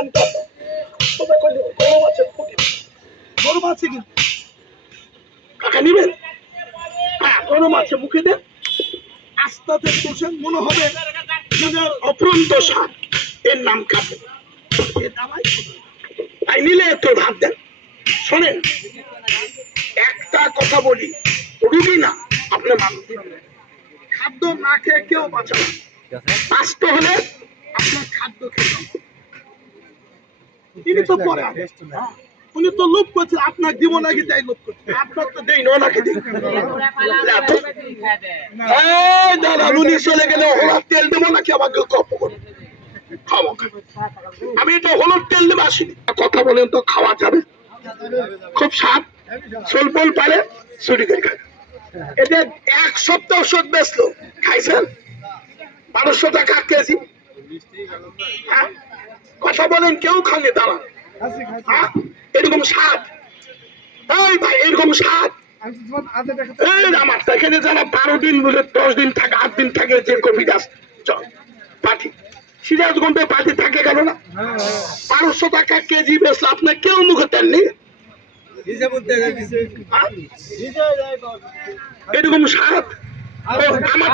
আনতে কোথায় করলে গরু মাছের ফুটি গরু মাছে কিন্তু কাকা নিবেন হ্যাঁ গরু মাছে মুখে দেন আস্তে আস্তে বসেন মনে হবে অপরন্ত স্বাদ এর নাম খাবে তাই নিলে একটু ভাত দেন শোনেন একটা কথা বলি রুগী না আপনার মানুষ খাদ্য না খেয়ে কেউ বাঁচাবে বাঁচতে হলে আপনার খাদ্য খেতে হবে তিনি তো পরে উনি তো লোভ করছে আপনার দিব নাকি তাই লোভ করছে আপনার তো দেই না নাকি দাদা উনি চলে গেলে হলুদ তেল দেবো নাকি আমাকে গল্প করবো খাওয়া আমি তো হলুদ তেল দেবো আসিনি কথা বলেন তো খাওয়া যাবে খুব স্বাদ সলপল পারে চুরি করে খায় এদের এক সপ্তাহ ওষুধ বেচলো খাইছেন 1200 টাকা কেজি হ্যাঁ কথা বলেন কেউ খাননি তারা এরকম স্বাদ ওই ভাই এরকম স্বাদ আমার এখানে যারা 12 দিন 10 দিন থাকে 8 দিন থাকে যে কফি গাছ পাঠি সিরাজগঞ্জে পাঠি থাকে গেল না 1200 টাকা কেজি বেচলো আপনার কেউ মুখে দেননি এরকম স্বাদ আমার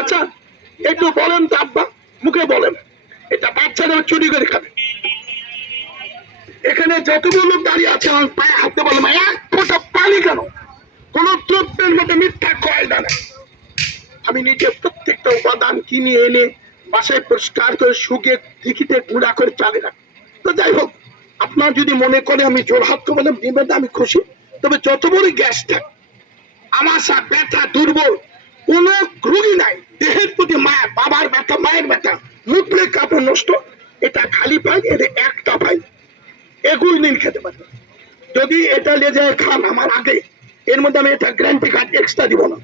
আচ্ছা একটু বলেন তো আব্বা মুখে বলেন এটা বাচ্চারা চুরি করে খাবে এখানে যতগুলো লোক দাঁড়িয়ে আছে আমার পায়ে হাতে বললাম এক ফোঁটা পানি কেন কোন দ্রব্যের মধ্যে মিথ্যা কয়দা নেই আমি নিজে প্রত্যেকটা উপাদান কিনে এনে বাসায় পরিষ্কার করে শুকিয়ে ঢিকিতে গুঁড়া করে চালে রাখি তো যাই হোক আপনার যদি মনে করে আমি জোরহাত করে নিবেন আমি খুশি তবে যত বড় গ্যাস থাকে আমাশা ব্যথা দুর্বল কোন রোগী নাই দেহের প্রতি মায়া বাবার ব্যথা মায়ের ব্যথা মুখলে কাপড় নষ্ট এটা খালি পাই এটা একটা পাই 21 দিন খেতে পারবে যদি এটা লেজে খান আমার আগে এর মধ্যে আমি এটা গ্যারান্টি কার্ড এক্সট্রা দিব না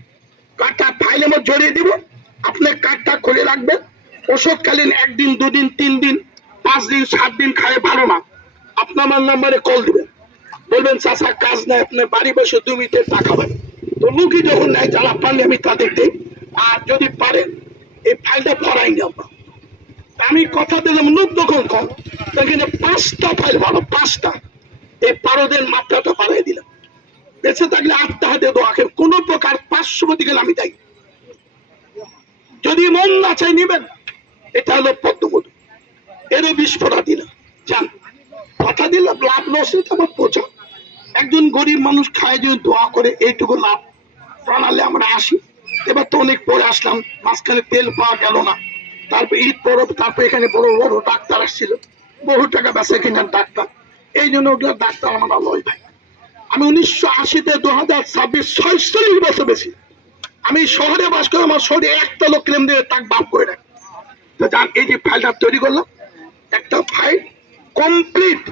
কার্ডটা ফাইলের মধ্যে জড়িয়ে দিব আপনি কার্ডটা খুলে রাখবেন ওষুধকালীন 1 দিন 2 দিন 3 দিন 5 দিন 7 দিন খায় ভালো না আপনার আমার নাম্বারে কল দিবেন বলবেন চাচা কাজ নাই আপনার বাড়ি বসে 2 মিনিটের টাকা পাবেন তো মুখী যখন নাই যারা পারলে আমি তাদের দিই আর যদি পারেন এই ফাইলটা ভরাই নেব আমি কথা দিলাম লোক তখন কম কিন্তু 5টা ফাইল ভালো 5টা এই পারদের মাত্রাটা বাড়াই দিলাম বেঁচে থাকলে 8টা হাতে দোয়া খেয়ে কোনো প্রকার 500 দিকে আমি দেয় যদি মন না চাই নিবেন এটা হলো পদ্মবধূ এরও বিস্ফোরা দিলাম জান কথা দিলাম লাভ লস এটা আমার বোঝা একজন গরিব মানুষ খায় যদি দোয়া করে এইটুকু লাভ জানালে আমরা আসি এবার তো অনেক পরে আসলাম মাঝখানে তেল পাওয়া গেল না তারপর ঈদ পরব তারপর এখানে বড় বড় ডাক্তার আসছিল বহু টাকা বেচা কিনার ডাক্তার এই জন্য ওগুলো ডাক্তার আমার লয় ভাই আমি 1980-তে 2026 46 বছর বেশি আমি শহরে বাস করে আমার শরীরে একটা লোক ক্লেম দিয়ে তাক বাপ করে রাখ তো যান এই যে ফাইলটা তৈরি করলাম একটা ফাইল কমপ্লিট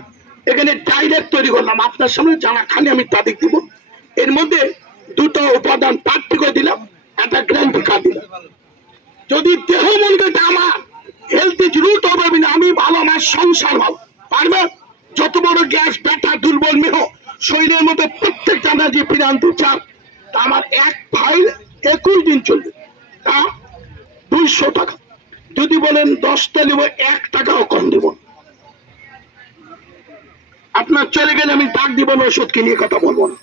এখানে ডাইরেক্ট তৈরি করলাম আপনার সামনে জানা খালি আমি তাদের দিব এর মধ্যে 2টা উপাদান পার্টি করে দিলাম একটা গ্যারান্টি কার্ড দিলাম যদি দেহ মনটা আমার হেলথ ইজ রুট হবে না আমি ভালো আমার সংসার ভালো পারবে যত বড় গ্যাস ব্যথা দুর্বল মেহ শরীরের মধ্যে প্রত্যেক জানা যে ফিরে আনতে চান তা আমার এক ফাইল 21 দিন চলবে তা 200 টাকা যদি বলেন 10টা নেব 1 টাকাও কম দেব আপনার চলে গেলে আমি ডাক দিব না ওষুধ কিনে কথা বলবো না